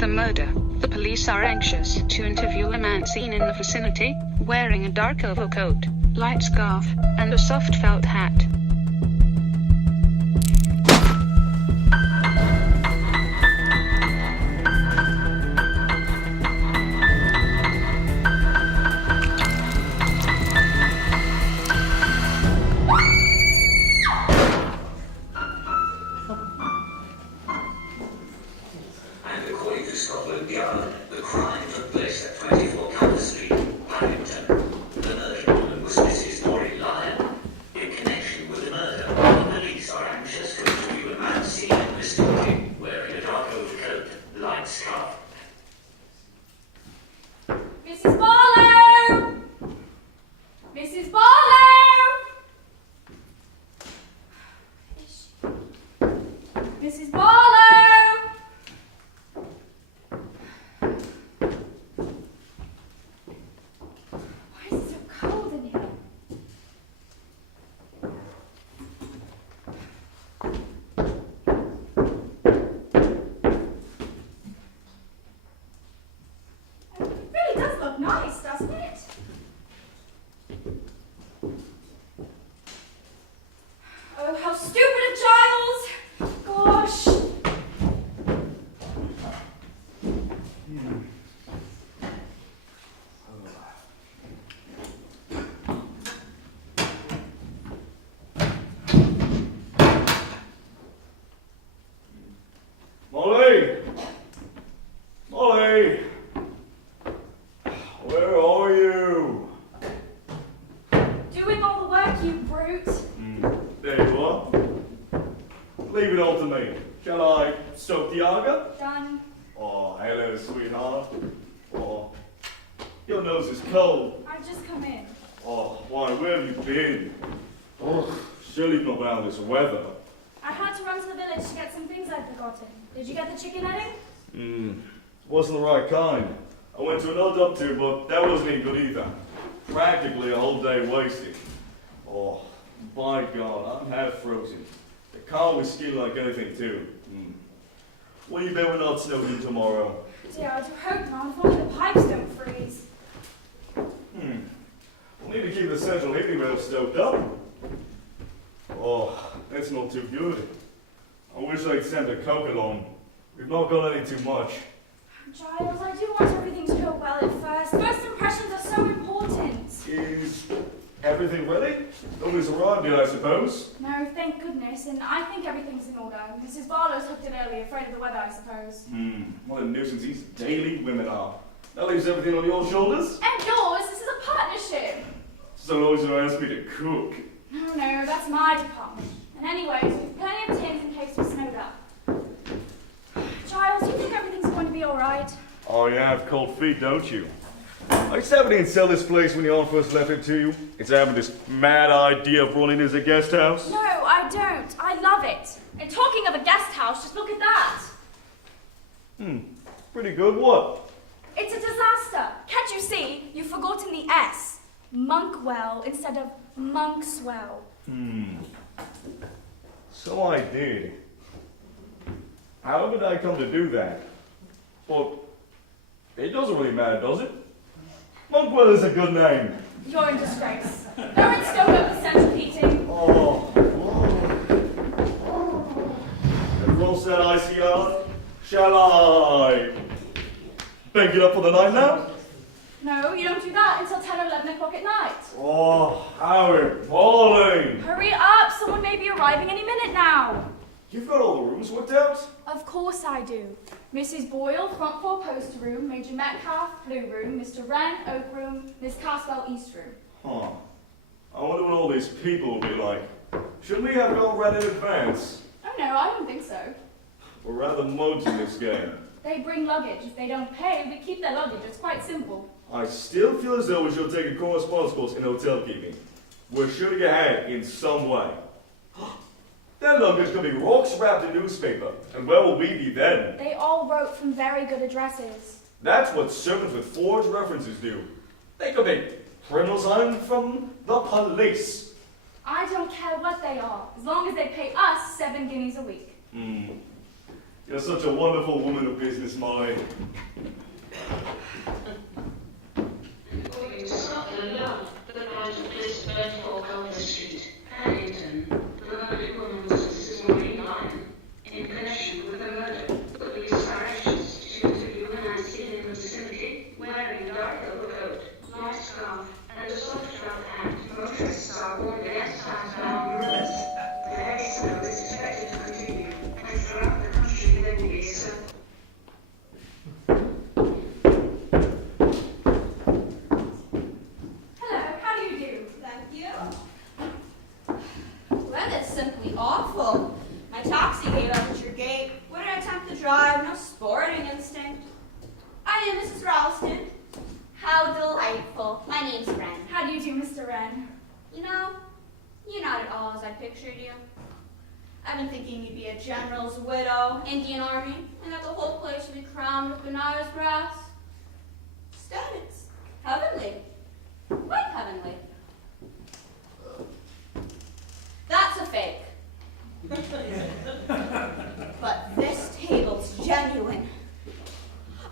the murder. The police are anxious to interview a man seen in the vicinity, wearing a dark overcoat, light scarf, and a soft felt hat. Weather. I had to run to the village to get some things I'd forgotten. Did you get the chicken heading? Wasn't the right kind. I went to an old up to, but that wasn't any good either. Practically a whole day wasted. Oh, by God, I'm half frozen. The car was skin like anything too. Well, you bet we're not snowing tomorrow. Dear, I do hope not. If only the pipes don't freeze. We'll need to keep the central heating rail stoked up. Oh, that's not too good. I wish I'd sent a Coke along. We've not got any too much. Giles, I do want everything to go well at first. First impressions are so important. Is everything ready? Nobody's arrived yet, I suppose. No, thank goodness, and I think everything's in order. Mrs. Barlow's hooked in early, afraid of the weather, I suppose. What a nuisance these daily women are. That leaves everything on your shoulders? And yours? This is a partnership. So long as you don't ask me to cook. No, that's my department. And anyways, we've plenty of tins in case we're snowed up. Giles, do you think everything's going to be alright? Oh, you have cold feet, don't you? I used to have it sell this place when the aunt first left it to you. It's having this mad idea of running as a guest house. No, I don't. I love it. And talking of a guest house, just look at that. Pretty good. What? It's a disaster. Can't you see? You've forgotten the S. Monkwell instead of Monkswell. So I did. How did I come to do that? Well, it doesn't really matter, does it? Monkwell is a good name. You're in disgrace. Go and stoke up the central heating. Across that icy earth, shall I bank it up for the night now? No, you don't do that until 10 or 11 o'clock at night. Oh, how appalling! Hurry up, someone may be arriving any minute now. You've got all the rooms worked out? Of course I do. Mrs. Boyle, front four post room, Major Metcalf, blue room, Mr. Wren, oak room, Miss Caswell, east room. I wonder what all these people will be like. Shouldn't we have gone right in advance? Oh no, I don't think so. We're rather mugs in this game. They bring luggage. If they don't pay, we keep their luggage. It's quite simple. I still feel as though we should take a correspondence course in hotel keeping. We're shooting ahead in some way. That luggage could be rocks wrapped in newspaper, and where will we be then? They all wrote from very good addresses. That's what servants with forged references do. They could be criminals hiding from the police. I don't care what they are, as long as they pay us 7 guineas a week. You're such a wonderful woman of business, Molly. According to Scotland Yard, the part of this Bedford Gower Street, Paddington, the murdered woman was Mrs. Maureen Lyon. In connection with the murder, the police are anxious to interview a man seen in the vicinity, wearing a dark overcoat, light scarf, and a soft felt hat. Motorists are warned against southbound routes. The heavy snow is expected to continue, and throughout the country there will be so. Hello, how do you do? Thank you. Weather's simply awful. My taxi gave up at your gate. Wouldn't attempt to drive, no sporting instinct. I am Mrs. Ralston. How delightful. My name's Wren. How do you do, Mr. Wren? You know, you're not at all as I pictured you. I've been thinking you'd be a general's widow, Indian army, and that the whole place would be crowned with Benares grass. Instead, it's heavenly. Quite heavenly. That's a fake. But this table's genuine.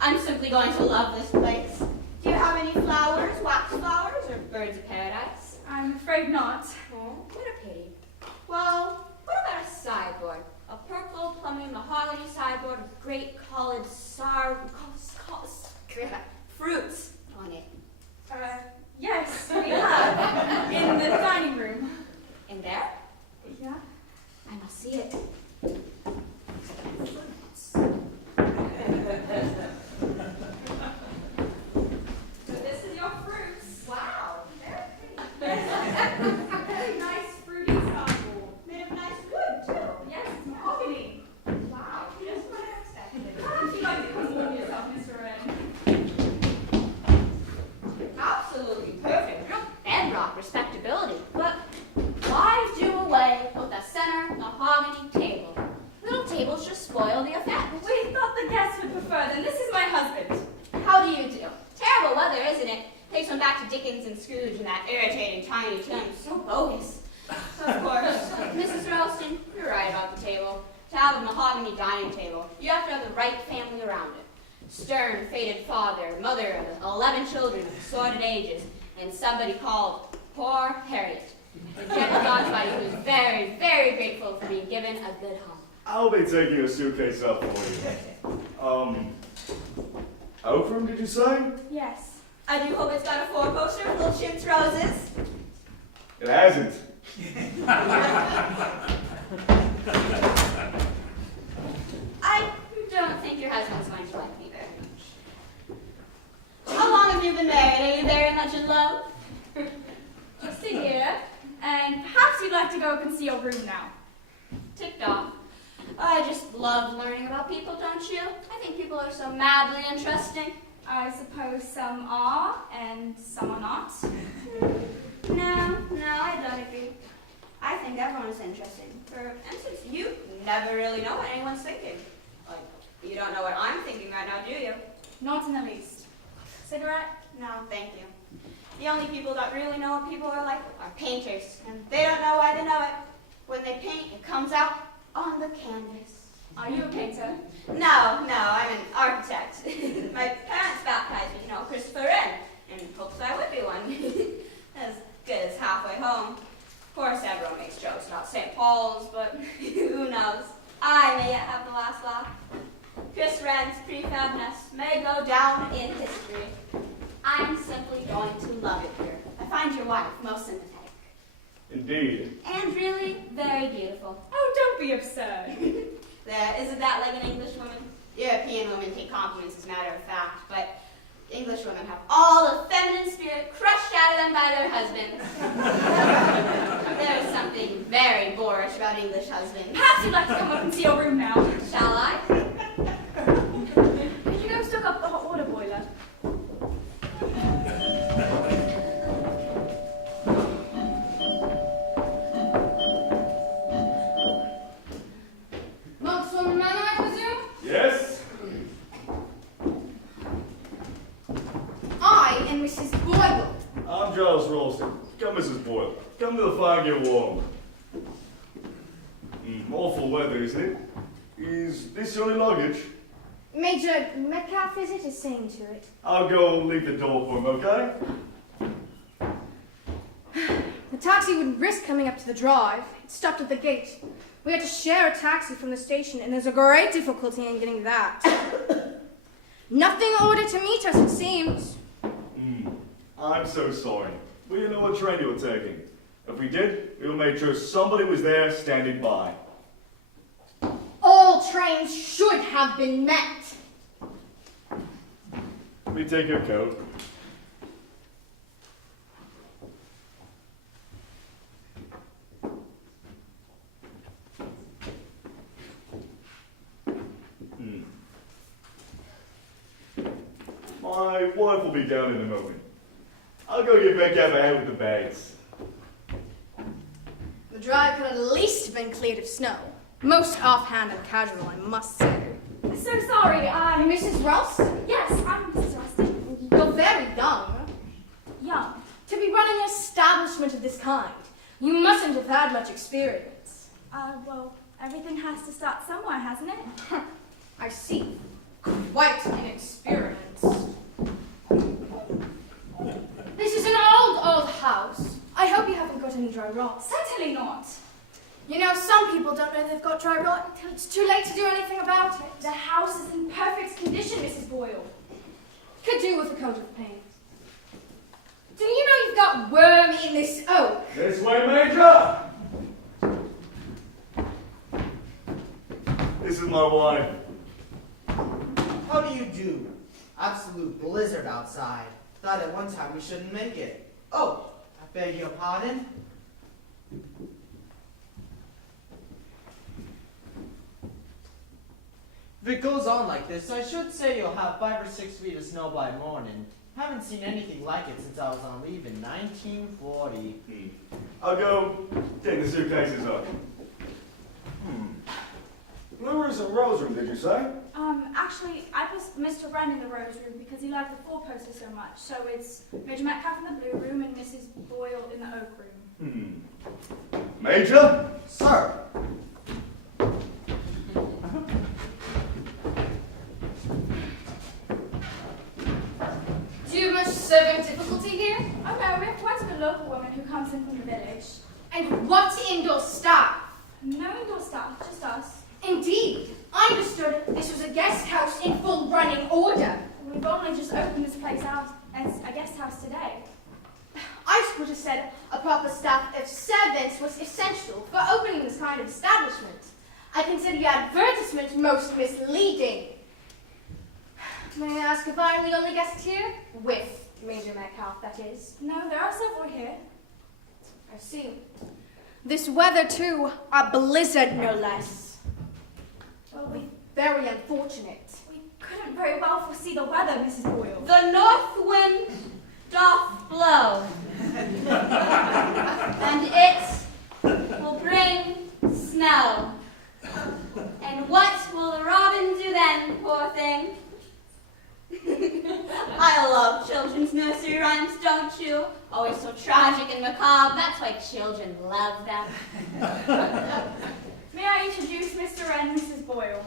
I'm simply going to love this place. Do you have any flowers, wax flowers, or birds of paradise? I'm afraid not. Oh, what a pity. Well, what about a sideboard? A purple plumbing mahogany sideboard with great colored fruits on it. Yes, we have. In the dining room. In there? Yeah. I must see it. So this is your fruits. Wow, very Very nice fruity sideboard. Made of nice wood, too. Yes, it's mahogany. Wow, just what I expected. Perhaps you'd like to come warm yourself, Mr. Wren. Absolutely perfect. Real bedrock respectability. But why do away with the center mahogany table? Little tables just spoil the effect. We thought the guests would prefer them. This is my husband. How do you do? Terrible weather, isn't it? Takes one back to Dickens and Scrooge and that irritating tiny tune. So bogus. Of course, Mrs. Ralston, you're right about the table. To have a mahogany dining table, you have to have the right family around it. Stern, fated father, mother of 11 children of assorted ages, and somebody called Poor Harriet. The gentle God's who is very, very grateful for being given a good home. I'll be taking a suitcase up for you. Oak room, did you say? Yes. I do hope it's got a four-poster with little chintz roses. It hasn't. I don't think your husband's going to like me very much. How long have you been married? Are you very much in love? Just a year. And perhaps you'd like to go up and see your room now. Ticked off. I just love learning about people, don't you? I think people are so madly interesting. I suppose some are, and some are not. No, I don't agree. I think everyone is interesting. For instance, you never really know what anyone's thinking. Like, you don't know what I'm thinking right now, do you? Not in the least. Cigarette? No, thank you. The only people that really know what people are like are painters, and they don't know why they know it. When they paint, it comes out on the canvas. Are you a painter? No, I'm an architect. My parents baptized me, Christopher in hopes I would be one. As good as halfway home. Of course, everyone makes jokes about St. Paul's, but who knows? I may yet have the last laugh. Chris Wren's prefabness may go down in history. I'm simply going to love it here. I find your wife most sympathetic. Indeed. And really very beautiful. Oh, don't be absurd. Isn't that like an English woman? European women take compliments as a matter of fact, but English women have all the feminine spirit crushed out of them by their husbands. There is something very boorish about English husbands. Perhaps you'd like to come up and see your room now. Shall I? Could you go stoke up the hot water boiler? Monks from the manor, I presume? Yes? I am Mrs. Boyle. I'm Giles Ralston. Come, Mrs. Boyle. Come to the fire and get warm. Awful weather, isn't it? Is this your only luggage? Major Metcalf, is it, is saying to it. I'll go leave the door for him, okay? The taxi wouldn't risk coming up to the drive. It stopped at the gate. We had to share a taxi from the station, and there's a great difficulty in getting that. Nothing ordered to meet us, it seems. I'm so sorry. We didn't know what train you were taking. If we did, we would make sure somebody was there standing by. All trains should have been met. Let me take your coat. My wife will be down in a moment. I'll go get back out ahead with the bags. The drive could at least have been cleared of snow. Most offhand and casual, I must say. So sorry, I'm Mrs. Ralston? Yes, I'm Mrs. Ralston. You're very young. Young. To be running an establishment of this kind, you mustn't have had much experience. Well, everything has to start somewhere, hasn't it? I see. Quite inexperience. This is an old house. I hope you haven't got any dry rot. Certainly not. You know, some people don't know they've got dry rot until it's too late to do anything about it. The house is in perfect condition, Mrs. Boyle. Could do with a coat of paint. Do you know you've got worm in this oak? This way, Major! This is my wife. How do you do? Absolute blizzard outside. Thought at one time we shouldn't make it. Oh, I beg your pardon? If it goes on like this, I should say you'll have 5 or 6 feet of snow by morning. Haven't seen anything like it since I was on leave in 1940. I'll go take the suitcases up. Blue room and rose room, did you say? Actually, I put Mr. Wren in the rose room because he liked the four-poster so much. So it's Major Metcalf in the blue room and Mrs. Boyle in the oak room. Major? Sir! Do you have much serving difficulty here? Oh no, we have quite a good local woman who comes in from the village. And what indoor staff? No indoor staff, just us. Indeed. I understood this was a guest house in full running order. We've only just opened this place out as a guest house today. I would have said a proper staff of servants was essential for opening this kind of establishment. I consider your advertisement most misleading. May I ask if I'm the only guest here? With Major Metcalf, that is. No, there are several here. I see. This weather, too, a blizzard, no less. Well, we Very unfortunate. couldn't very well foresee the weather, Mrs. Boyle. The north wind doth blow, and it will bring snow. And what will the robin do then, poor thing? I love children's nursery rhymes, don't you? Always so tragic and macabre. That's why children love them. May I introduce Mr. and Mrs. Boyle?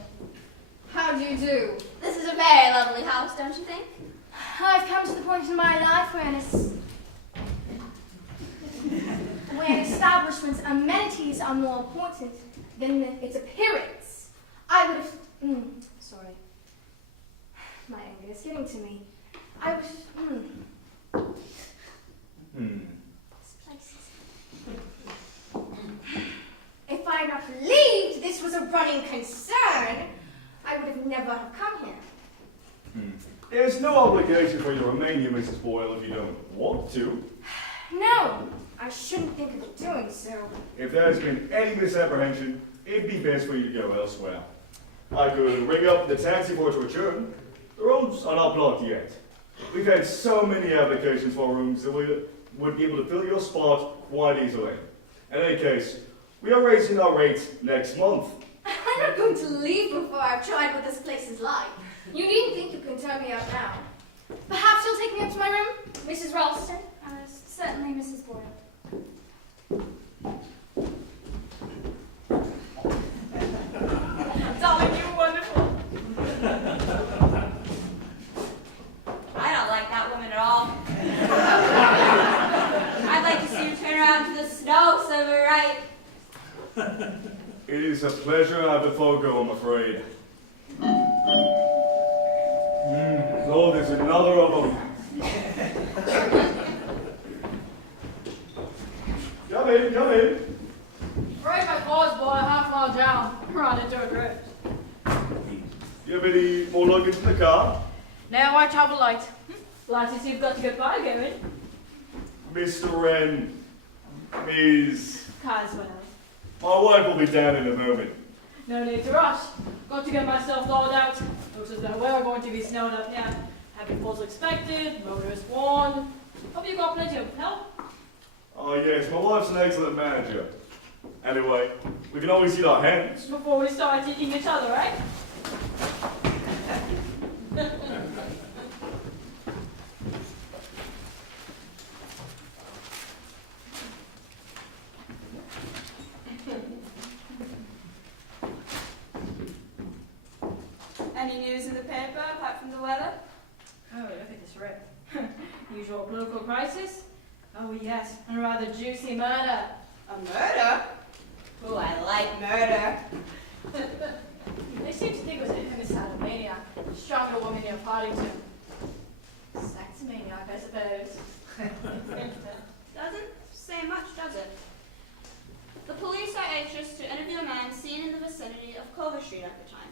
How do you do? This is a very lovely house, don't you think? I've come to the point in my life where an establishment's amenities are more important than its appearance. I would have... sorry. My anger is getting to me. I was... This place is... If I had not believed this was a running concern, I would have never have come here. There's no obligation for you to remain here, Mrs. Boyle, if you don't want to. No, I shouldn't think of doing so. If there's been any misapprehension, it'd be best for you to go elsewhere. I could ring up the taxi for it to return. The rooms are not blocked yet. We've had so many applications for rooms that we would be able to fill your spot quite easily. In any case, we are raising our rates next month. I'm not going to leave before I've tried what this place is like. You needn't think you can turn me out now. Perhaps you'll take me up to my room, Mrs. Ralston? Certainly, Mrs. Boyle. Darling, It is a pleasure I before go, I'm afraid. Oh, there's another of them. Come in, come in. Right, my car's about a half mile down. Ran into a drift. You have any more luggage in the car? Now I travel light. Light you've got to get by going. Mr. Wren, Ms. Caswell. My wife will be down in a moment. No need to rush. Got to get myself thawed out. Looks as though we're going to be snowed up now. Heavy falls expected, motorist warned. Hope you got plenty of help. Oh yes, my wife's an excellent manager. Anyway, we can always eat our hands. Before we start eating each other, right? Any news in the paper apart from the weather? Oh, look at this rip. Usual political crisis? Oh yes, and a rather juicy murder. A murder? Oh, I like murder. They seem to think it was a homicidal maniac. Stronger woman near Partington. Sex maniac, I suppose. Doesn't say much, does it? The police are anxious to interview a man seen in the vicinity of Culver Street at the time.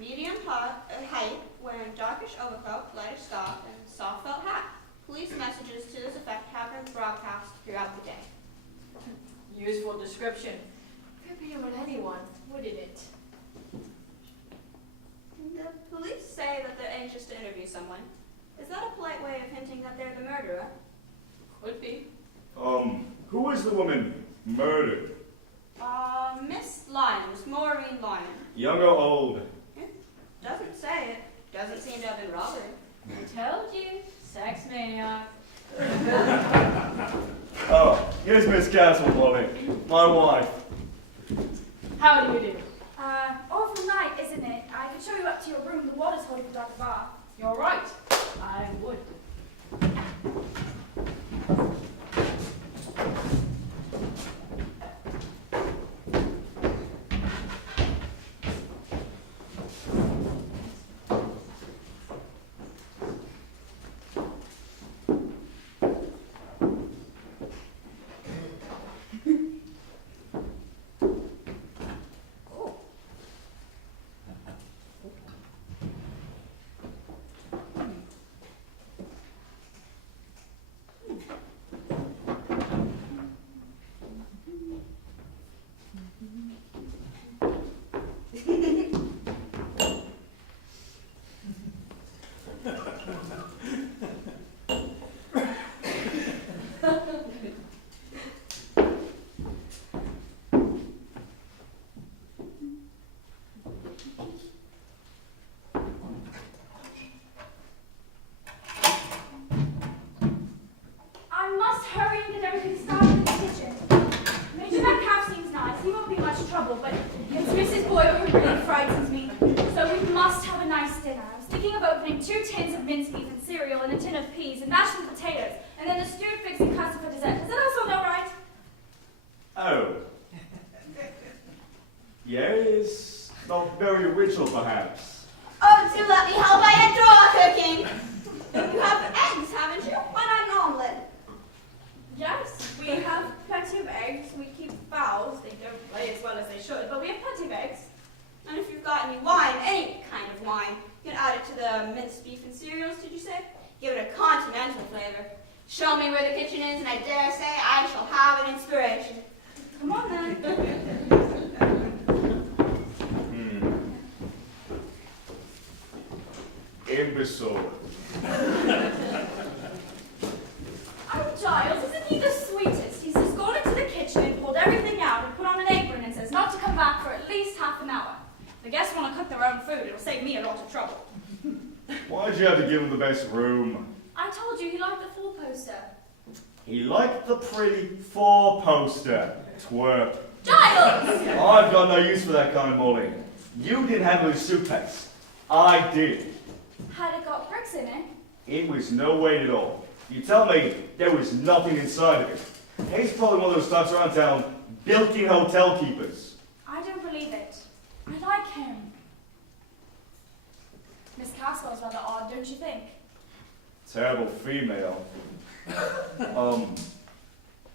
Medium height, wearing darkish overcoat, lighter scarf, and soft felt hat. Police messages to this effect have been broadcast throughout the day. Useful description. Could be on anyone, wouldn't it? The police say that they're anxious to interview someone. Is that a polite way of hinting that they're the murderer? Could be. Who is the woman murdered? Miss Lyons, Maureen Lyons. Young or old? Doesn't say it. Doesn't seem to have been robbery. Told you, sex maniac. Oh, here's Miss Castlebody, my wife. How do you do? Awful night, isn't it? I could show you up to your room. The water's holding the dark bath. You're right. I would. But it's Mrs. Boyle who really frightens me. So we must have a nice dinner. I was thinking of opening 2 tins of mince beef and cereal and a tin of peas and mashed potatoes, and then the stewed figs and custard for dessert. Does that also sound right? Oh. Yes, not very original perhaps. Oh, do let me help. I adore cooking. You have eggs, haven't you? Why not an omelet? Yes, we have plenty of eggs. We keep fowls. They don't lay as well as they should, but we have plenty of eggs. And if you've got any wine, any kind of wine, you can add it to the minced beef and cereals, did you say? Give it a continental flavor. Show me where the kitchen is, and I dare say I shall have an inspiration. Come on, then. Imbecile. Oh, Giles, isn't he the sweetest? He's just gone into the kitchen and pulled everything out and put on an apron and says not to come back for at least half an hour. If the guests want to cook their own food, it'll save me a lot of trouble. Why'd you have to give him the best room? I told you he liked the 4-poster. He liked the pretty 4-poster. Twerp. Giles! I've got no use for that kind of Molly. You didn't handle his suitcase. I did. Had it got bricks in it? It was no weight at all. You tell me there was nothing inside of it. He's probably one of those types around town, bilking hotel keepers. I I don't believe it. I like him. Miss Caswell's rather odd, don't you think? Terrible female.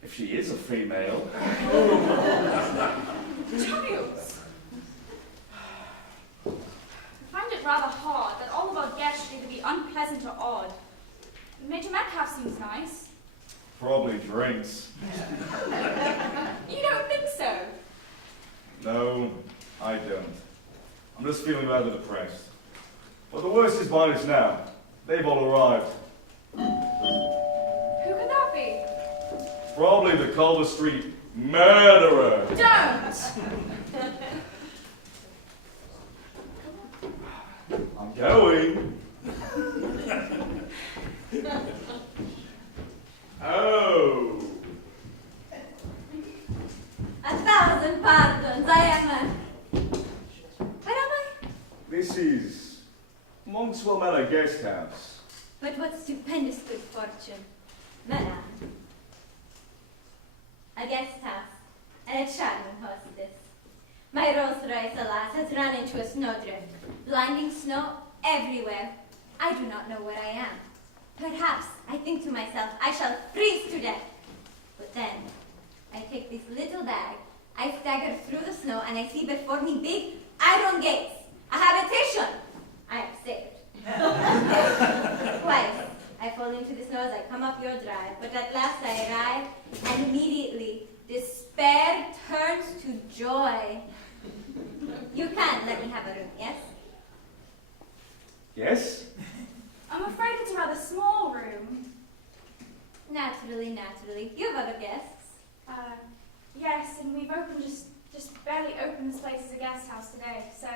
If she is a female. Giles! I find it rather hard that all of our guests should either be unpleasant or odd. Major Metcalf seems nice. Probably drinks. You don't think so? No, I don't. I'm just feeling rather depressed. But the worst is behind us now. They've all arrived. Who could that be? Probably the Culver Street murderer. Don't! I'm going. Oh. 1,000 pardons, I am Where am I? This is Monkswell Manor Guest House. But what stupendous good fortune. Madame. A guest house, and a charming hostess. My Rolls Royce, alas, has run into a snowdrift. Blinding snow everywhere. I do not know where I am. Perhaps I think to myself, I shall freeze to death. But then, I take this little bag, I stagger through the snow, and I see before me big iron gates. A habitation. I am saved. Twice, I fall into the snow as I come up your drive, but at last I arrive, and immediately despair turns to joy. You can let me have a room, yes? Yes? I'm afraid it's a rather small room. Naturally. You have other guests. Yes, and we've just barely opened this place as a guest house today, so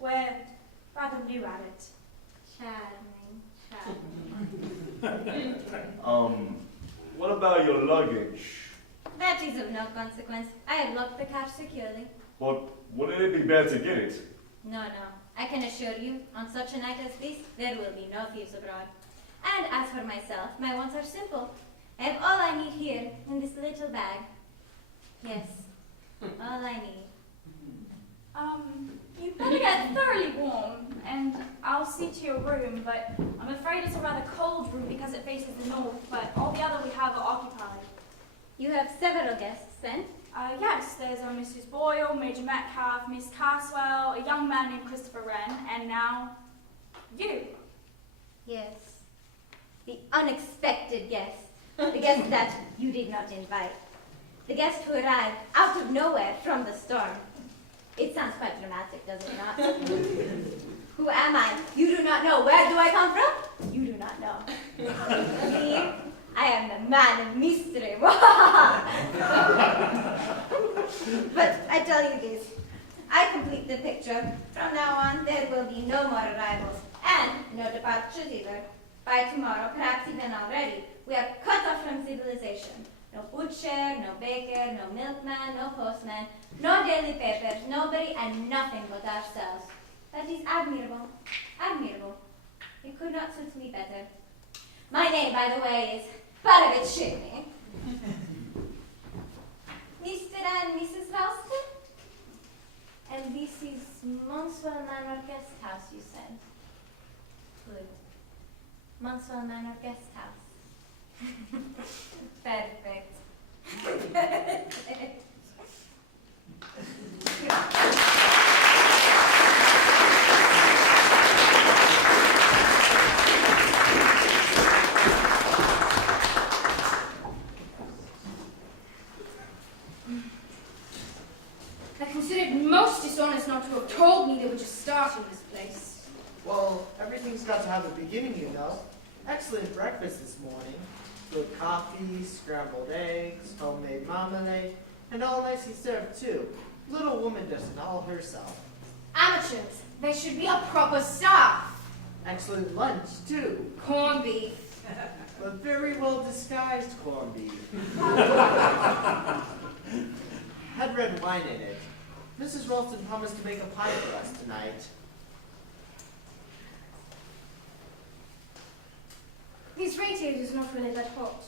we're rather new at it. Charming. What about your luggage? That is of no consequence. I have locked the car securely. But wouldn't it be better to get it? No. I can assure you, on such a night as this, there will be no thieves abroad. And as for myself, my wants are simple. I have all I need here in this little bag. Yes, all I need. You'd better get thoroughly warm, and I'll see to your room, but I'm afraid it's a rather cold room because it faces the north, but all the other we have are occupied. You have several guests, then? Yes, there's Mrs. Boyle, Major Metcalf, Miss Caswell, a young man named Christopher Wren, and now you. Yes. The unexpected guest. The guest that you did not invite. The guest who arrived out of nowhere from the storm. It sounds quite dramatic, does it not? Who am I? You do not know. Where do I come from? You do not know. Me? I am the man of mystery. But I tell you this. I complete the picture. From now on, there will be no more arrivals. And no departures either. By tomorrow, perhaps even already, we are cut off from civilization. No butcher, no baker, no milkman, no postman, no daily papers, nobody and nothing but ourselves. That is admirable. Admirable. It could not suit me better. My name, by the way, is Paravitshini. Mr. and Mrs. Ralston? And this is Mousetrap Manor Guest House, you said? Good. Mousetrap Manor Guest House. Perfect. I consider it most dishonest not to have told me they were just starting this place. Well, everything's got to have a beginning, you know. Excellent breakfast this morning. Good coffee, scrambled eggs, homemade marmalade, and all nicely served too. Little woman does it all herself. Amateurs. They should be a proper staff. Excellent lunch too. Corned beef. But very well disguised corned beef. Had red wine in it. Mrs. Ralston promised to make a pie for us tonight. These radiators are not really that hot.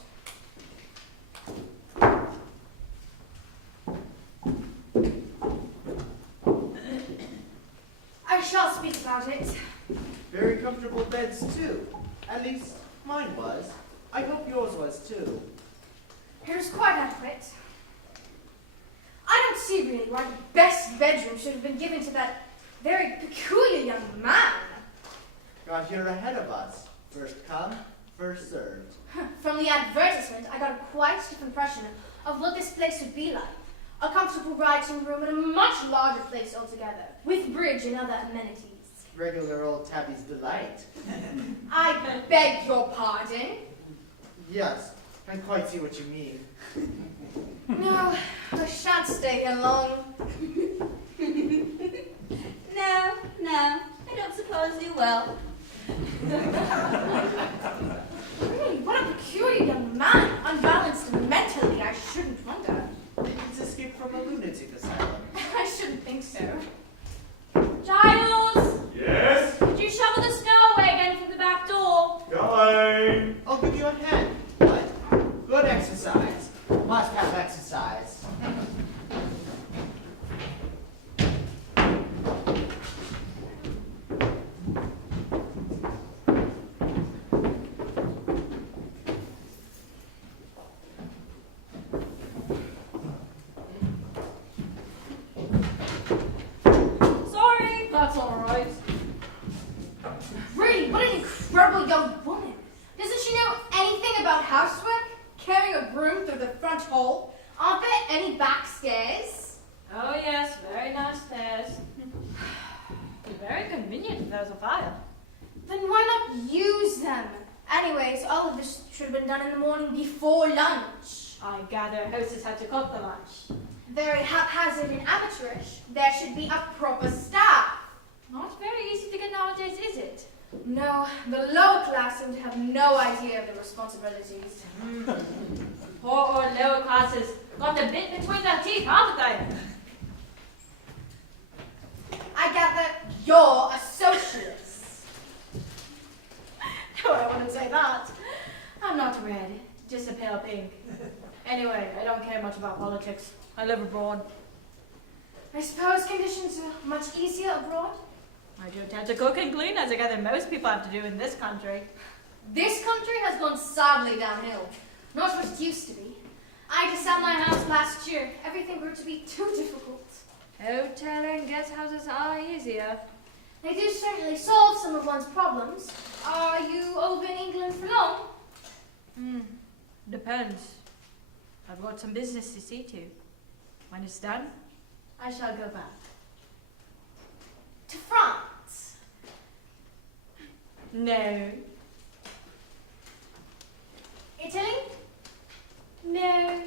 shall speak about it. Very comfortable beds, too. At least, mine was. I hope yours was, too. It was quite adequate. I don't see really why the best bedroom should have been given to that very peculiar young man. Got here ahead of us. First come, first served. From the advertisement, I got a quite different impression of what this place would be like. A comfortable writing room and a much larger place altogether, with bridge and other amenities. Regular old Tabby's delight. I beg your pardon? Yes, I quite see what you mean. No, I shan't stay here long. No, I don't suppose you will. Really, what a peculiar young man. Unbalanced mentally, I shouldn't wonder. It's escaped from a lunatic asylum. I shouldn't think so. Giles! Yes? Could you shovel the snow away again from the back door? Going. I'll give you a hand. What? Good exercise. Must have exercise. Sorry. That's all right. Really, what an incredible young woman. Doesn't she know anything about housework? Carrying a broom through the front hall? Aren't there any back stairs? Oh yes, very nice stairs. Very convenient if there's a fire. Then why not use them? Anyways, all of this should have been done in the morning before lunch. I gather hostess had to cook the lunch. Very haphazard and amateurish. There should be a proper staff. Not very easy to get nowadays, is it? No, the lower class seem to have no idea of their responsibilities. Poor old lower classes got the bit between their teeth, haven't they? I gather you're a socialist. No, I wouldn't say that. I'm not red, just a pale pink. Anyway, I don't care much about politics. I live abroad. I suppose conditions are much easier abroad. I do tend to cook and clean as I gather most people have to do in this country. This country has gone sadly downhill. Not what it used to be. I just sat my house last year. Everything grew to be too difficult. Hotel and guest houses are easier. They do certainly solve some of one's problems. Are you over in England for long? Depends. I've got some business to see to. When it's done, I shall go back. To France? No. Italy? No.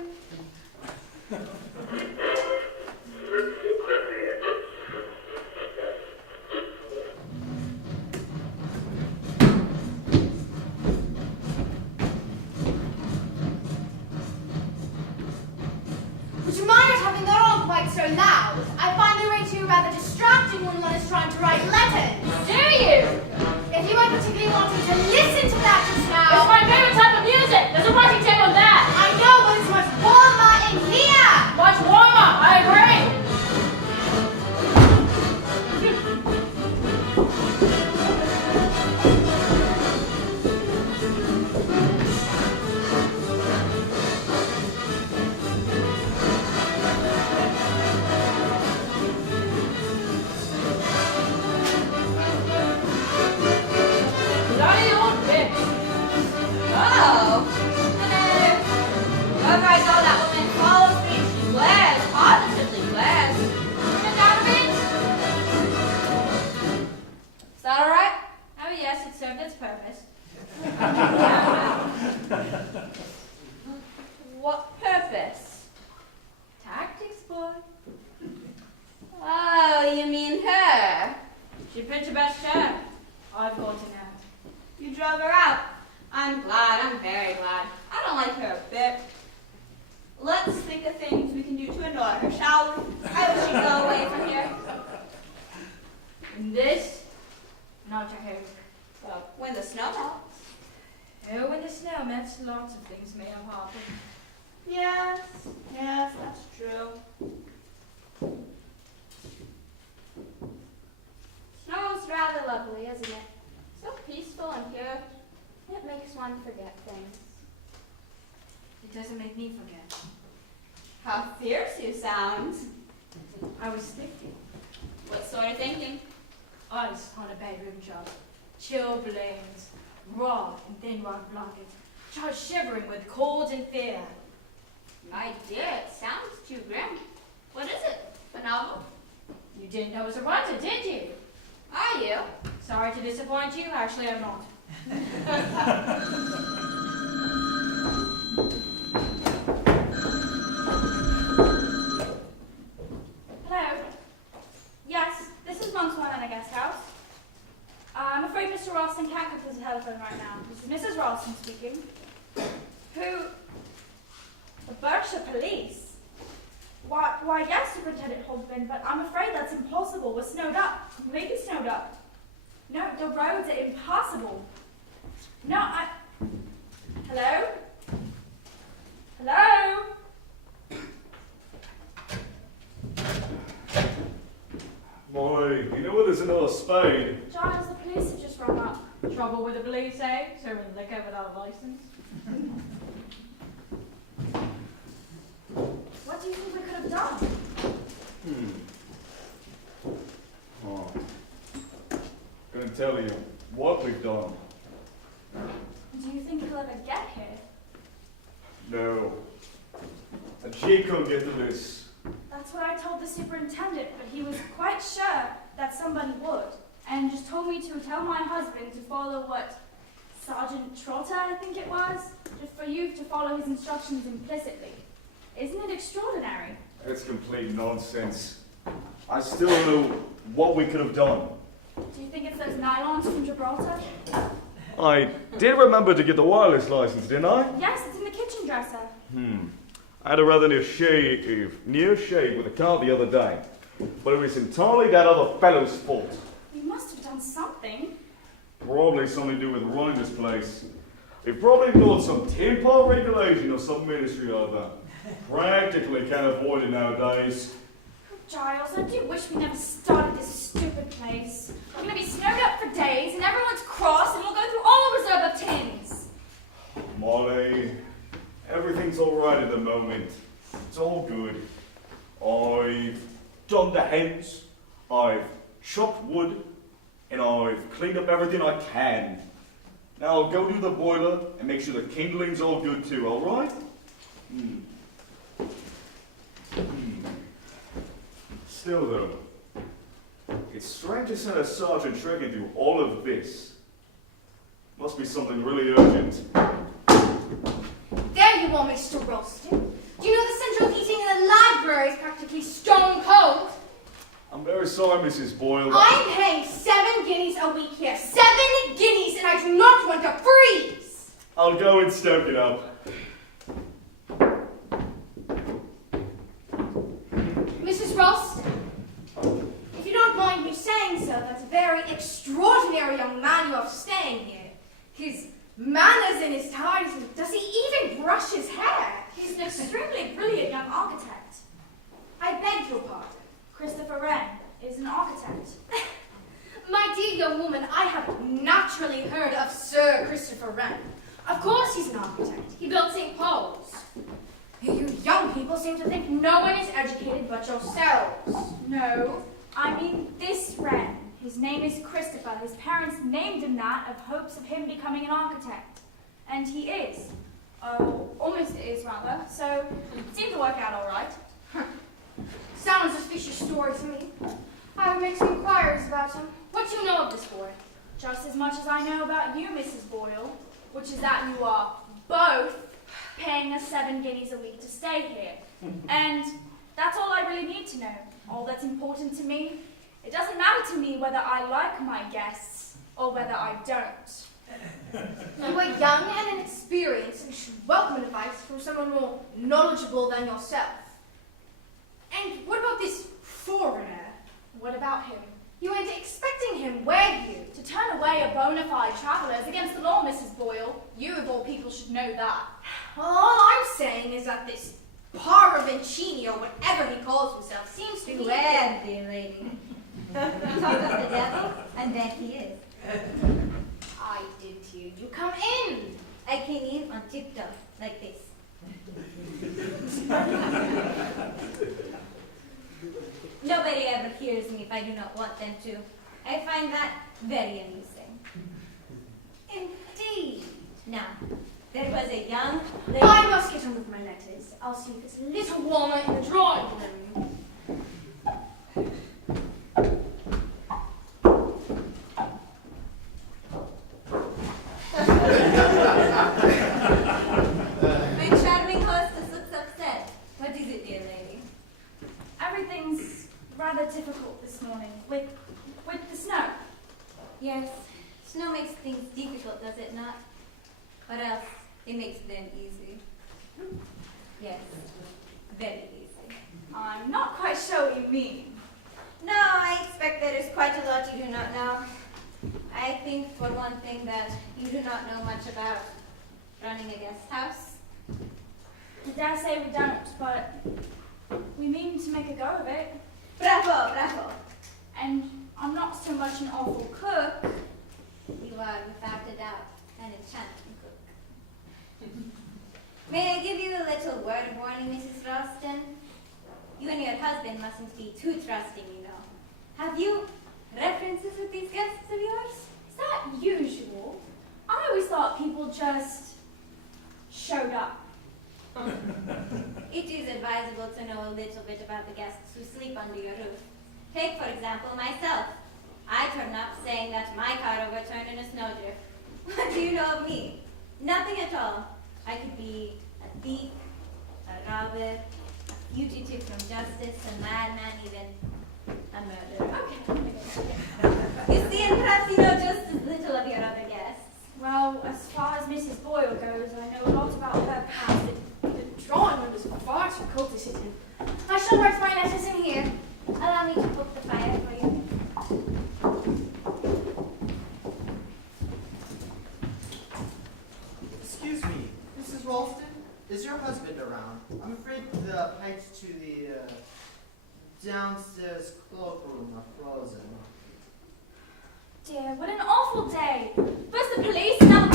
Would you mind not having that on quite so loud? I find the radio rather distracting when one is trying to write letters. Do you? If you weren't particularly wanting to listen to that just now... It's my favorite type of music. There's a writing table there. I know, but it's much warmer in here! Much warmer. I agree. Bloody old bitch. Oh. Hello. Whoever I saw that woman follows me. She glares, positively glares. Turn it down a bit. Is that all right? Oh yes, it served its purpose. What purpose? Tactics, boy. Oh, you mean her? She picked your best share. I've got to know. You drove her out. I'm glad. I'm very glad. I don't like her a bit. Let's think of things we can do to annoy her, shall we? I wish she'd go away from here. And this, not to her. Well, when the snow melts. Oh, when the snow melts, lots of things may have happened. Yes, that's true. Snow It doesn't make me forget. How fierce you sound. I was thinking. What sort of thinking? Ice on a bedroom job. Chilblains. Raw and thin rock blankets. Child shivering with cold and fear. My dear, it sounds too grim. What is it? A novel? You didn't know it was a writer, did you? Are you? Sorry to disappoint you. Actually, I'm not. Hello. Yes, this is Monkswan and a guest house. I'm afraid Mr. Ralston can't come to the telephone right now. This is Mrs. Ralston speaking. Who? The Berkshire Police? Why, yes, Superintendent Holtzman, but I'm afraid that's impossible. We're snowed up. Completely snowed up. No, the roads are impossible. No, Hello? Hello? Boy, you know what, there's another spade. Giles, the police have just run up. Trouble with the police, eh? Serving liquor without a license. What do you think we could have done? Oh. Gonna tell you what we've done. Do you think he'll ever get here? No. And she couldn't get to this. That's what I told the superintendent, but he was quite sure that somebody would, and just told me to tell my husband to follow what Sergeant Trotter, I think it was, just for you to follow his instructions implicitly. Isn't it extraordinary? It's complete nonsense. I still don't know what we could have done. Do you think it's those nylons from Gibraltar? I did remember to get the wireless license, didn't I? Yes, it's in the kitchen dresser. I had a rather near shave with a car the other day. But it was entirely that other fellow's fault. You must have done something. Probably something to do with running this place. They've probably ignored some tin pot regulation or some ministry or other. Practically can't avoid it nowadays. Giles, I do wish we never started this stupid place. We're going to be snowed up for days, and everyone's cross, and we'll go through all the reserve of tins. Molly, everything's all right at the moment. It's all good. I've done the hens, I've chopped wood, and I've cleaned up everything I can. Now I'll go do the boiler and make sure the kindling's all good too, all right? Still though, it's strange to send a Sergeant Trigger do all of this. Must be something really urgent. There you are, Mr. Ralston. Do you know the central heating in the library is practically stone cold? I'm very sorry, Mrs. Boyle. I'm paying 7 guineas a week here. 7 guineas, and I do not want to freeze! I'll go and stoke it up. Mrs. Ralston, if you don't mind me saying so, that's a very extraordinary young man you have staying here. His manners and his ties, and does he even brush his hair? He's an extremely brilliant young architect. I beg your pardon. Christopher Wren is an architect. My dear young woman, I have naturally heard of Sir Christopher Wren. Of course he's an architect. He built St. Paul's. You young people seem to think no one is educated but yourselves. No, I mean this Wren. His name is Christopher. His parents named him that of hopes of him becoming an architect. And he is. Almost is, rather. So, it seemed to work out all right. Sounds a fishy story to me. I will make some inquiries about him. What do you know of this boy? Just as much as I know about you, Mrs. Boyle, which is that you are both paying us 7 guineas a week to stay here. And that's all I really need to know. All that's important to me. It doesn't matter to me whether I like my guests or whether I don't. You are young and inexperienced and should welcome advice from someone more knowledgeable than yourself. And what about this foreigner? What about him? You weren't expecting him, were you? To turn away a bona fide traveller is against the law, Mrs. Boyle. You, of all people, should know that. All I'm saying is that this Paravancini, or whatever he calls himself, seems to be... Beware, dear lady. Talk of the devil, and there he is. I didn't hear you come in. I came in on tiptoe, like this. Nobody ever hears me if I do not want them to. I find that very amusing. Indeed. Now, there was a young lady. I must get on with my letters. I'll see if it's a little warmer in the drawing room. My charming hostess looks upset. What is it, dear lady? Everything's rather difficult this morning with the snow. Yes, snow makes things difficult, does it not? Or else it makes them easy. Yes, very easy. I'm not quite sure what you mean. No, I expect there is quite a lot you do not know. I think, for one thing, that you do not know much about running a guest house. I dare say we don't, but we mean to make a go of it. Bravo, bravo. And I'm not so much an awful cook. You are, without a doubt, an enchanting cook. May I give you a little word of warning, Mrs. Ralston? You and your husband mustn't be too trusting, you know. Have you references with these guests of yours? Is that usual? I always thought people just showed up. It is advisable to know a little bit about the guests who sleep under your roof. Take, for example, myself. I turn up saying that my car overturned in a snowdrift. What do you know of me? Nothing at all. I could be a thief, a robber, a fugitive from justice, a madman, even a murderer. Okay. You see, and perhaps you know just as little of your other guests. Well, as far as Mrs. Boyle goes, I know a lot about her past. The drawing room is far too cold to sit in. I shall write my letters in here. Allow me to poke the fire for you. Excuse me, Mrs. Ralston, is your husband around? I'm afraid the pipes to the downstairs cloakroom are frozen. Dear, what an awful day. First the police, now the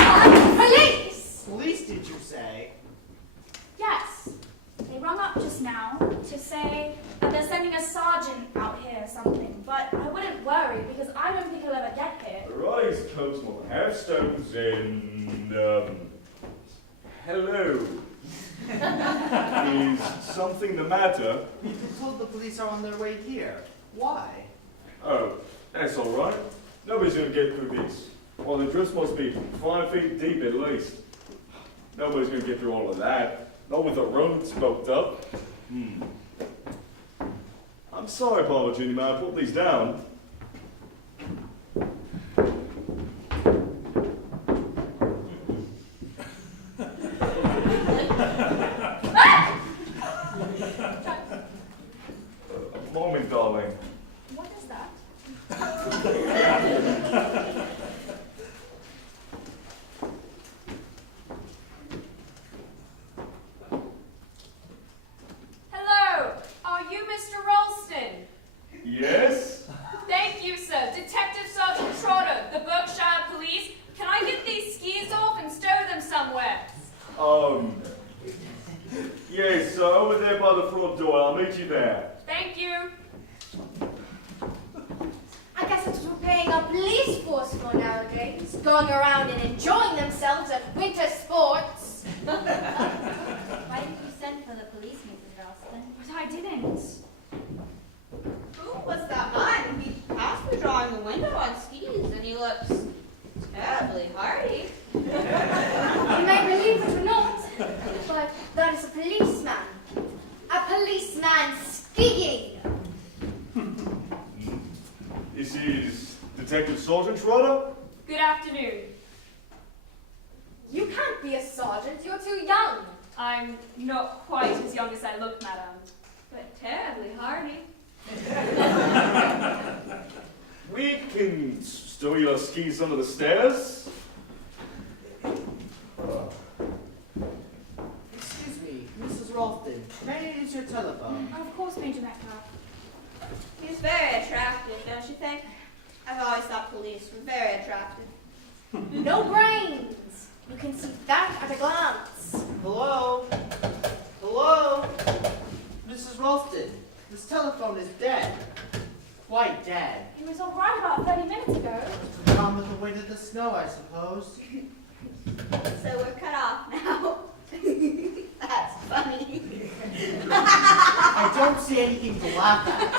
police! Police, did you say? Yes. They rung up just now to say that they're sending a sergeant out here or something, but I wouldn't worry because I don't think he'll ever get here. Rise, Coastmore, have stones and, hello. Is something the matter? We've been told the police are on their way here. Why? Oh, that's all right. Nobody's going to get through this. Well, the drifts must be 5 feet deep at least. Nobody's going to get through all of that. Not with the road smoked up. I'm sorry, Palmer Jr., may I put these down? A moment, darling. What is that? Hello, are you Mr. Ralston? Yes? Thank you, sir. Detective Sergeant Trotter, the Berkshire Police. Can I get these skis off and stow them somewhere? Yes, over there by the front door. I'll meet you there. Thank you. I guess that's what we're paying our police force for nowadays. Going around and enjoying themselves at winter sports. Why didn't you send for the police, Mrs. Ralston? But I didn't. Who was that man? He passed me drawing the window on skis, and he looks terribly hardy. You may believe it or not, but that is a policeman. A policeman skiing. This is Detective Sergeant Trotter? Good afternoon. You can't be a sergeant, you're too young. I'm not quite as young as I look, madam, but terribly hardy. We can stow your skis under the stairs. Excuse me, Mrs. Ralston, may I use your telephone? Of course, Major Metcalf. He's very attractive, don't you think? I've always thought police were very attractive. No brains. You can see that at a glance. Hello? Hello? Ralston, this telephone is dead. Quite dead. It was all right about 30 minutes ago. Gone with the wind of the snow, I suppose. So we're cut off now. That's funny. I don't see anything to laugh at.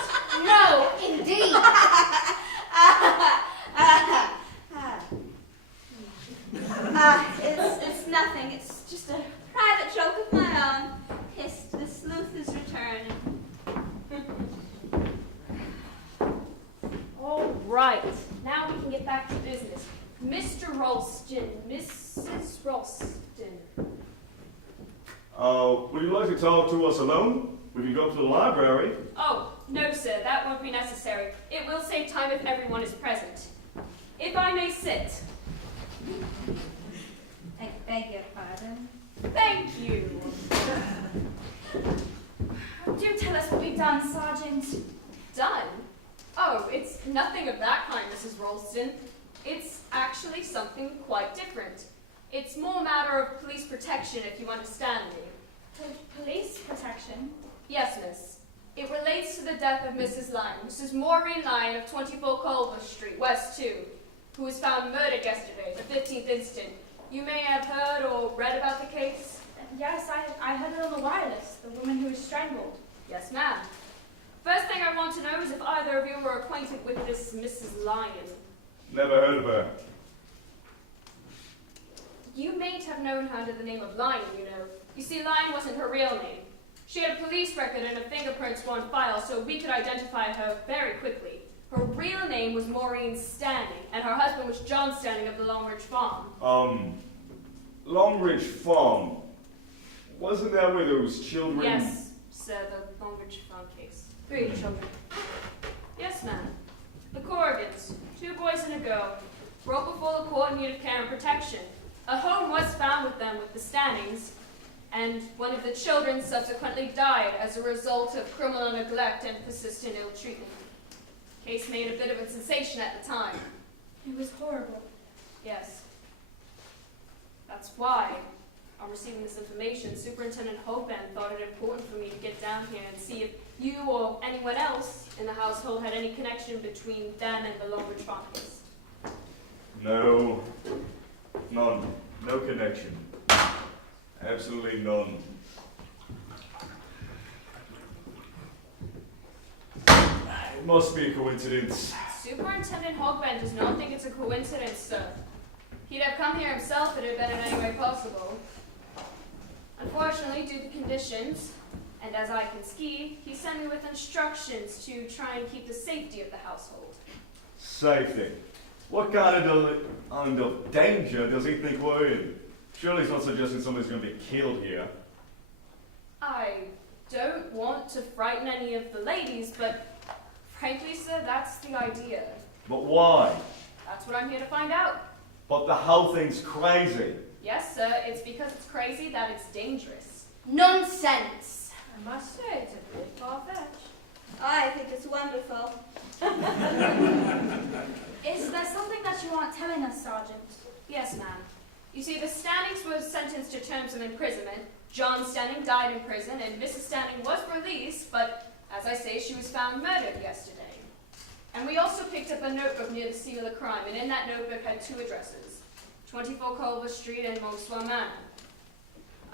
No, indeed. It's nothing. It's just a private joke of my own. Hist, the sleuth is returning. All right, now we can get back to business. Mr. Ralston, Mrs. Ralston. Would you like to talk to us alone? We can go to the library. Oh, no, sir, that won't be necessary. It will save time if everyone is present. If I may sit. I beg your pardon. Thank you. Do tell us what we've done, Sergeant. Done? Oh, it's nothing of that kind, Mrs. Ralston. It's actually something quite different. It's more a matter of police protection, if you understand me. Police protection? Yes, miss. It relates to the death of Mrs. Lyon, Mrs. Maureen Lyon of 24 Culver Street, West 2, who was found murdered yesterday, the 15th instant. You may have heard or read about the case? Yes, I heard it on the wireless, the woman who was strangled. Yes, ma'am. First thing I want to know is if either of you were acquainted with this Mrs. Lyon. Never heard of her. You mayn't have known her under the name of Lyon, you know. You see, Lyon wasn't her real name. She had a police record and her fingerprints were on file, so we could identify her very quickly. Her real name was Maureen Standing, and her husband was John Standing of the Longridge Farm. Longridge Farm. Wasn't that where those children... Yes, sir, the Longridge Farm case. 3 children. Yes, ma'am. The Corrigans, 2 boys and a girl, brought before the court in need of care and protection. A home was found with them with the Standings, and one of the children subsequently died as a result of criminal neglect and persistent ill treatment. The case made a bit of a sensation at the time. It was horrible. Yes. That's why, on receiving this information, Superintendent Hoban thought it important for me to get down here and see if you or anyone else in the household had any connection between them and the Longridge Farm case. No. None. No connection. Absolutely none. It must be a coincidence. Superintendent Hogband does not think it's a coincidence, sir. He'd have come here himself if it had been in any way possible. Unfortunately, due to conditions, and as I can ski, he sent me with instructions to try and keep the safety of the household. Safety? What kind of danger does he think we're in? Surely he's not suggesting somebody's going to be killed here. I don't want to frighten any of the ladies, but frankly, sir, that's the idea. But why? That's what I'm here to find out. But the whole thing's crazy. Yes, sir, it's because it's crazy that it's dangerous. Nonsense. I must say, it's a bit far-fetched. I think it's wonderful. Is there something that you aren't telling us, Sergeant? Yes, ma'am. You see, the Stannings were sentenced to terms of imprisonment. John Stanning died in prison, and Mrs. Stanning was released, but, as I say, she was found murdered yesterday. And we also picked up a notebook near the scene of the crime, and in that notebook had 2 addresses, 24 Culver Street and Mousetrap Acts.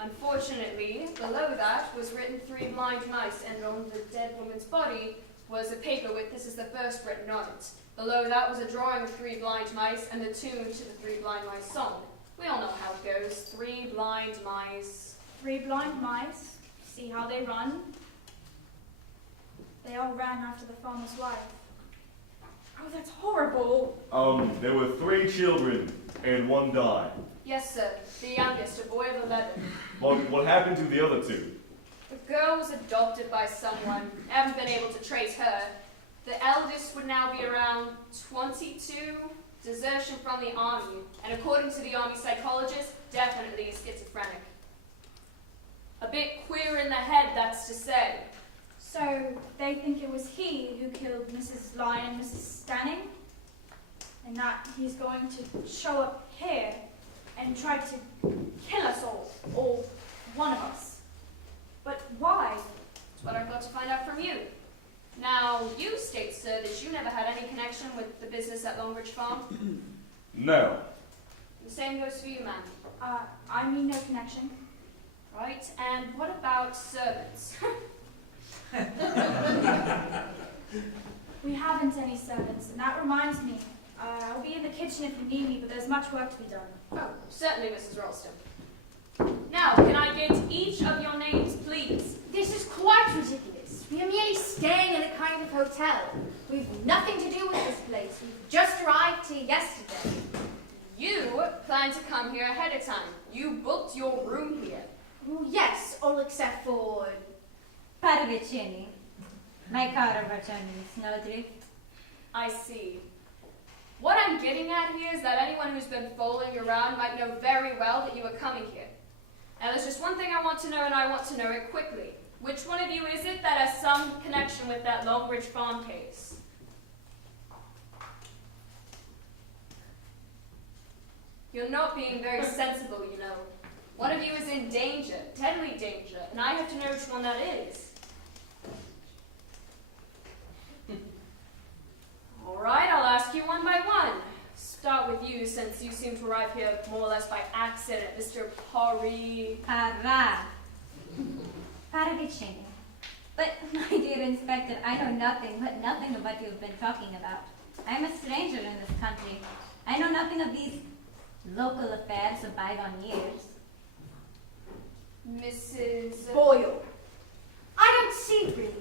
Unfortunately, below that was written 3 blind mice, and on the dead woman's body was a paper with "This is the first" written on it. Below that was a drawing of 3 blind mice and the tune to the 3 Blind Mice song. We all know how it goes. 3 blind mice. 3 blind mice. See how they run? They all ran after the farmer's wife. Oh, that's horrible. There were 3 children and 1 died. Yes, sir. The youngest, a boy of 11. What happened to the other 2? The girl was adopted by someone. I haven't been able to trace her. The eldest would now be around 22, desertion from the army, and according to the army psychologist, definitely schizophrenic. A bit queer in the head, that's to say. So they think it was he who killed Mrs. Lyon and Mrs. Stanning? And that he's going to show up here and try to kill us all, or one of us. But why? That's what our got to find out from you. Now, you state, sir, that you never had any connection with the business at Longridge Farm. No. The same goes for you, ma'am. I mean no connection. Right, and what about servants? We haven't any servants, and that reminds me. I'll be in the kitchen if you need me, but there's much work to be done. Oh, certainly, Mrs. Ralston. Now, can I get each of your names, please? This is quite ridiculous. We are merely staying in a kind of hotel. We've nothing to do with this place. We've just arrived here yesterday. You planned to come here ahead of time. You booked your room here. Well, yes, all except for... Parvicini. My car overturned in snowdrift. I see. What I'm getting at here is that anyone who's been following around might know very well that you are coming here. Now, there's just one thing I want to know, and I want to know it quickly. Which one of you is it that has some connection with that Longridge Farm case? You're not being very sensible, you know. One of you is in danger, deadly danger, and I have to know which one that is. All right, I'll ask you one by one. Start with you, since you seem to arrive here more or less by accident, Mr. Parvicini. But, my dear Inspector, I know nothing of what you've been talking about. I'm a stranger in this country. I know nothing of these local affairs of bygone years. Mrs. Boyle. I don't see, really.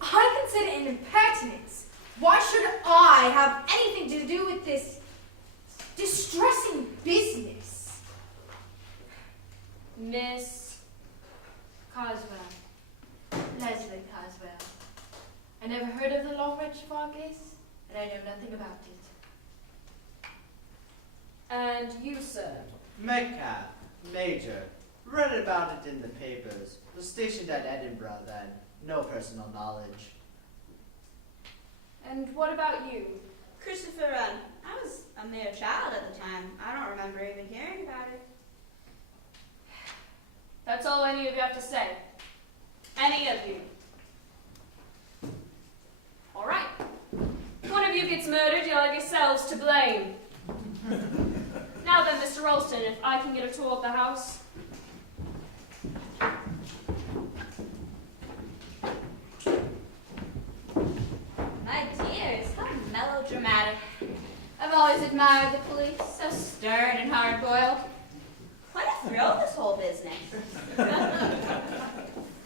I consider it an impertinence. Why should I have anything to do with this distressing business? Miss Carswell. Leslie Carswell. I never heard of the Longridge Farm case, and I know nothing about it. and you, sir. Metcalf, Major. Read about it in the papers. Was stationed at Edinburgh then. No personal knowledge. And what about you? Christopher, I was a mere child at the time. I don't remember even hearing about it. That's all any of you have to say. Any of you. All right. If one of you gets murdered, you'll have yourselves to blame. Now then, Mr. Ralston, if I can get a tour of the house. My dears, how melodramatic. I've always admired the police, so stern and hard-boiled. Quite a thrill, this whole business.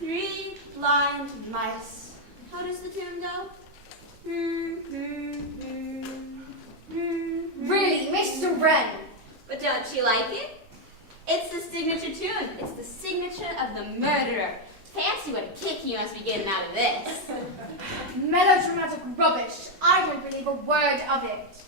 3 blind mice. How does the tune go? Really, Mr. Wren? But don't you like it? It's the signature tune. It's the signature of the murderer. Fancy what a kick you must be getting out of this. Melodramatic rubbish. I don't believe a word of it.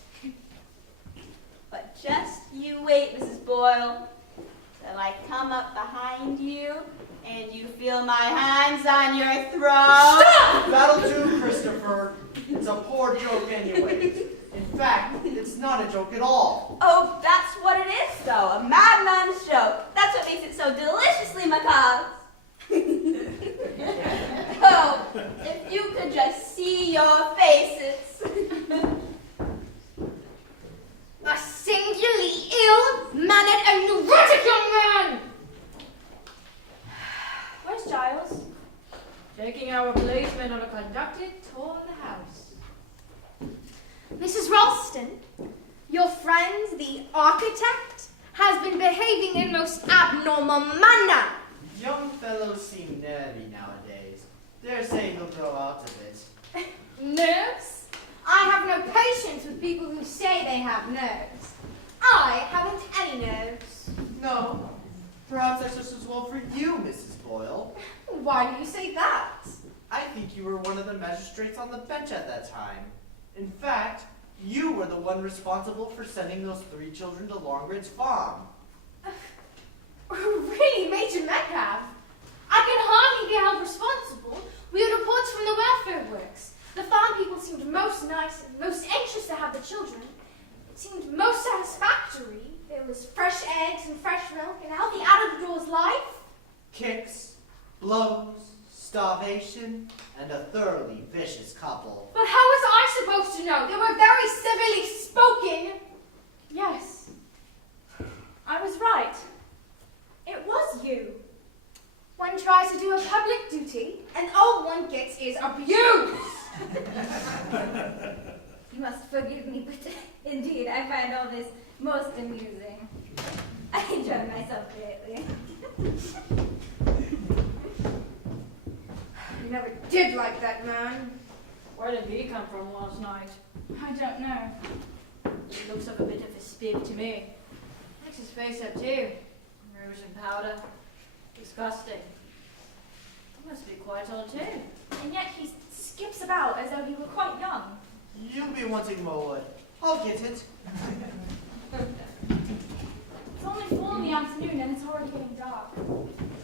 But just you wait, Mrs. Boyle, till I come up behind you and you feel my hands on your throat. Stop! That'll do, Christopher. It's a poor joke anyway. In fact, it's not a joke at all. Oh, that's what it is, though. A madman's joke. That's what makes it so deliciously macabre. Oh, if you could just see your faces. A singularly ill-mannered and neurotic young man! Where's Giles? Taking our placement on a conducted tour of the house. Mrs. Ralston, your friend, the architect, has been behaving in most abnormal manner. Young fellows seem nervy nowadays. Dare say he'll grow out of it. Nerves? I have no patience with people who say they have nerves. I haven't any nerves. No. Perhaps that's just as well for you, Mrs. Boyle. Why do you say that? I think you were one of the magistrates on the bench at that time. In fact, you were the one responsible for sending those 3 children to Longridge Farm. Really, Major Metcalf? I can hardly be held responsible. We had reports from the welfare works. The farm people seemed most nice and most anxious to have the children. It seemed most satisfactory. There was fresh eggs and fresh milk and a healthy out-of-doors life. Kicks, blows, starvation, and a thoroughly vicious couple. But how was I supposed to know? They were very civilly spoken. Yes. I was right. It was you. One tries to do a public duty, and all one gets is abuse. You must forgive me, but indeed I find all this most amusing. I enjoy myself greatly. You never did like that man. Where did he come from last night? I don't know. He looks like a bit of a spib to me. Makes his face up too. Rouge and powder. Disgusting. He must be quite old too. And yet he skips about as though he were quite young. You'll be wanting more wood. I'll get it. It's only 4 in the afternoon and it's already getting dark.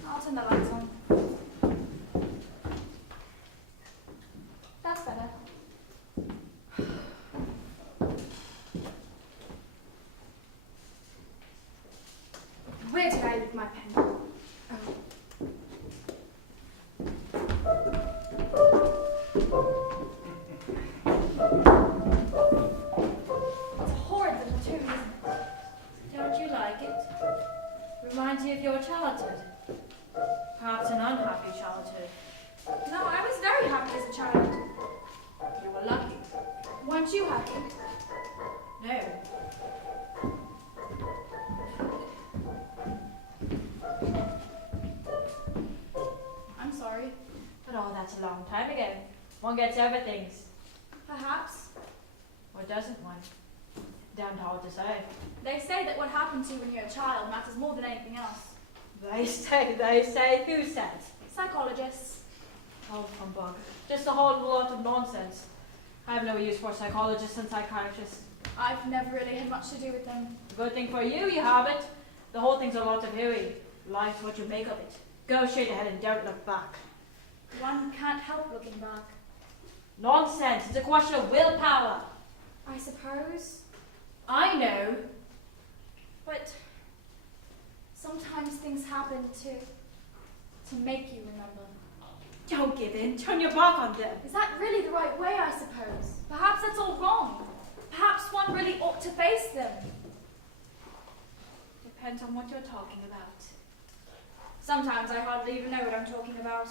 I'll turn the lights on. That's better. Where did I leave my pen? Oh. It's a horrid little tune, isn't it? Don't you like it? Reminds you of your childhood. Perhaps an unhappy childhood. No, I was very happy as a child. You were lucky. Weren't you happy? No. I'm sorry. But oh, that's a long time ago. One gets over things. Perhaps. Or doesn't one? Damned hard to say. They say that what happens to you when you're a child matters more than anything else. They say, who says? Psychologists. Oh, humbug. Just a whole lot of nonsense. I have no use for psychologists and psychiatrists. I've never really had much to do with them. Good thing for you, you haven't. The whole thing's a lot of hooey. Life's what you make of it. Go straight ahead and don't look back. One can't help looking back. Nonsense. It's a question of willpower. I suppose. I know. But sometimes things happen to make you remember. Don't give in. Turn your back on them. Is that really the right way, I suppose? Perhaps that's all wrong. Perhaps one really ought to face them. Depends on what you're talking about. Sometimes I hardly even know what I'm talking about.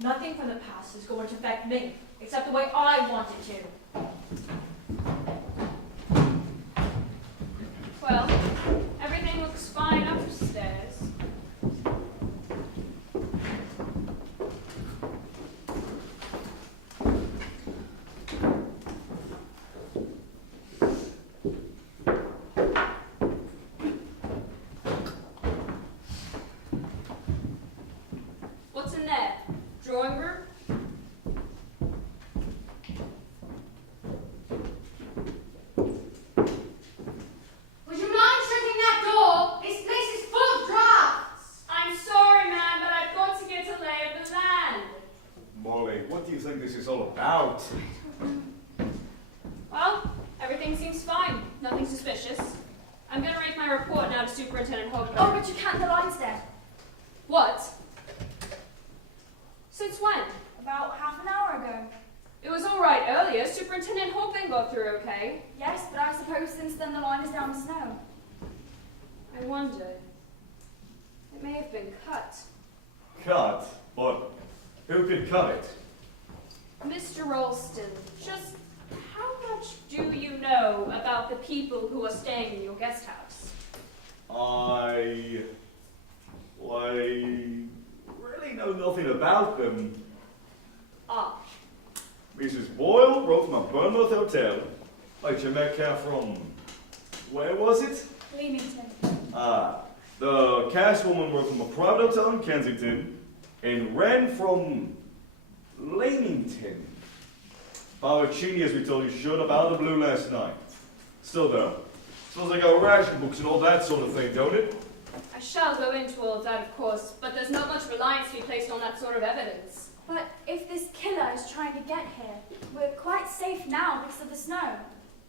Nothing from the past is going to affect me, except the way I want it to. Well, everything looks fine upstairs. What's in there? Drawing room? Would you mind shutting that door? This place is full of drafts. I'm sorry, man, but I've got to get a lay of the land. Molly, what do you think this is all about? Well, everything seems fine. Nothing suspicious. I'm going to make my report now to Superintendent Hogan. Oh, but you can't, the line's dead. What? Since when? About half an hour ago. It was all right earlier. Superintendent Hogan got through okay. Yes, but I suppose since then the line is down to snow. I wonder. It may have been cut. Cut? But who could cut it? Mr. Ralston, just how much do you know about the people who are staying in your guest house? I really know nothing about them. Ah, Mrs. Boyle wrote from a Bournemouth hotel. Like Jamaica from, where was it? Leamington. The cast woman wrote from a private hotel in Kensington, and ran from Leamington. Baracini, as we told you, showed up out of the blue last night. Still though, suppose they got ration books and all that sort of thing, don't it? I shall go into all of that, of course, but there's not much reliance to be placed on that sort of evidence. But if this killer is trying to get here, we're quite safe now because of the snow.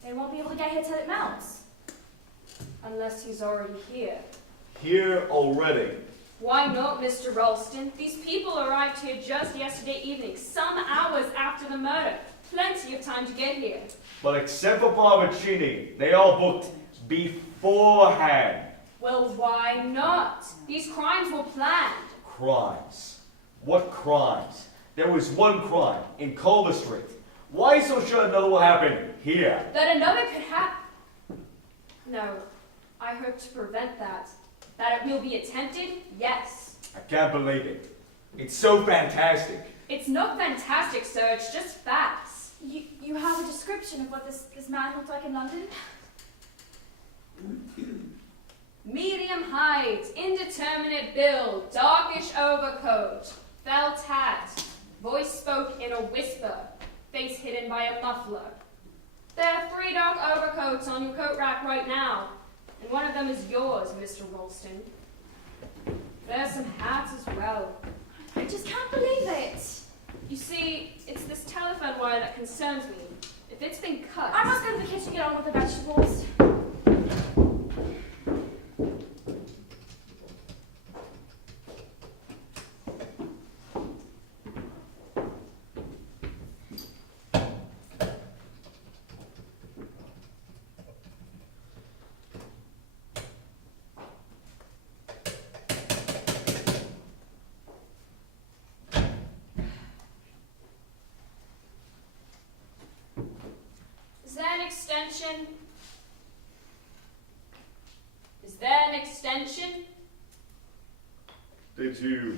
They won't be able to get here till it melts. Unless he's already here. Here already. Why not, Mr. Ralston? These people arrived here just yesterday evening, some hours after the murder. Plenty of time to get here. But except for Barbacini, they all booked beforehand. Well, why not? These crimes were planned. Crimes? What crimes? There was one crime in Culver Street. Why so sure another will happen here? That another could happen. No, I hope to prevent that. That it will be attempted, yes. I can't believe it. It's so fantastic. It's not fantastic, sir, it's just facts. You have a description of what this man looked like in London? Medium height, indeterminate build, darkish overcoat, felt hat, voice spoke in a whisper, face hidden by a muffler. There are 3 dark overcoats on your coat rack right now, and one of them is yours, Mr. Ralston. There's some hats as well. I just can't believe it. You see, it's this telephone wire that concerns me. If it's been cut... I must go to the kitchen and get on with the vegetables. Is there an extension? Is there an extension? Did you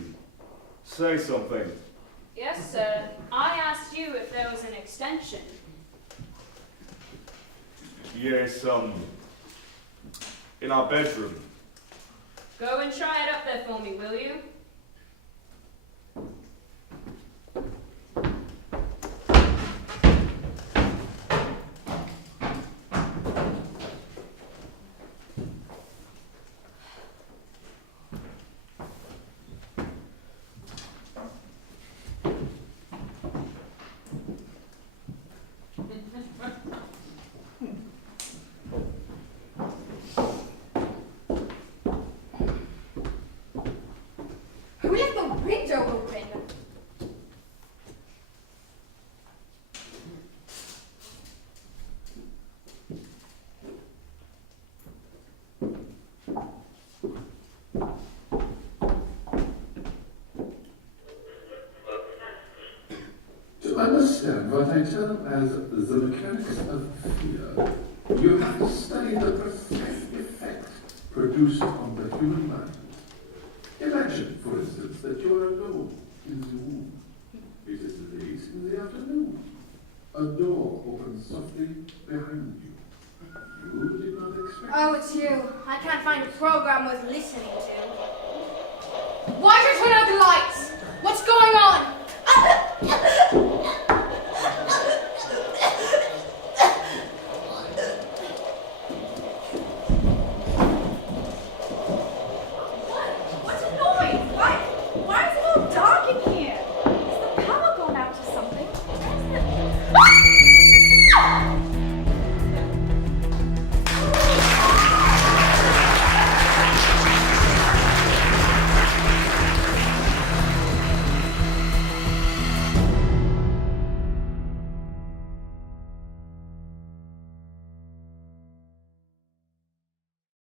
say something? Yes, sir. I asked you if there was an extension. Yes, in our bedroom. Go and try it up there for me, will you? Who left the window open? To understand what I term as the mechanics of fear, you have to study the precise effect produced on the human mind. Imagine, for instance, that you are alone in the room. It is late in the afternoon. A door opens softly behind you. You did not expect Oh, it's you. I can't find a program worth listening to. Why don't you turn out the lights? What's going on?